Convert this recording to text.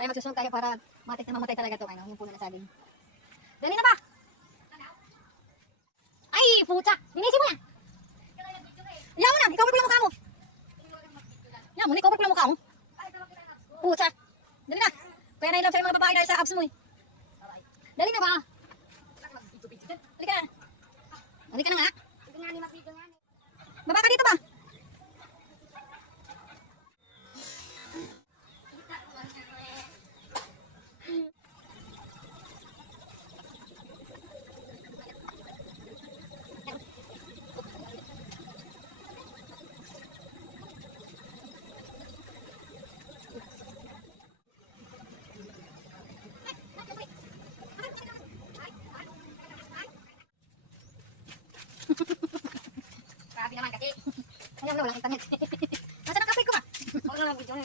So ay magsusunod tayo para matik na mamatay talaga to. Ano, yung puno na saging. Dali na ba? Ay, pucha! Minisi mo yan! Yan mo na! I-cover ko yung mukha mo! Yan mo, i-cover ko yung mukha mo. Pucha! Dali na! Kaya na-inlove sa'yo mga babae dahil sa abs mo eh. Dali na ba? Dali ka na. Dali ka na nga. Baba ka dito ba? Grabe naman kasi. Ayaw na, walang internet. Nasaan ang kape ko ba? Wala lang video.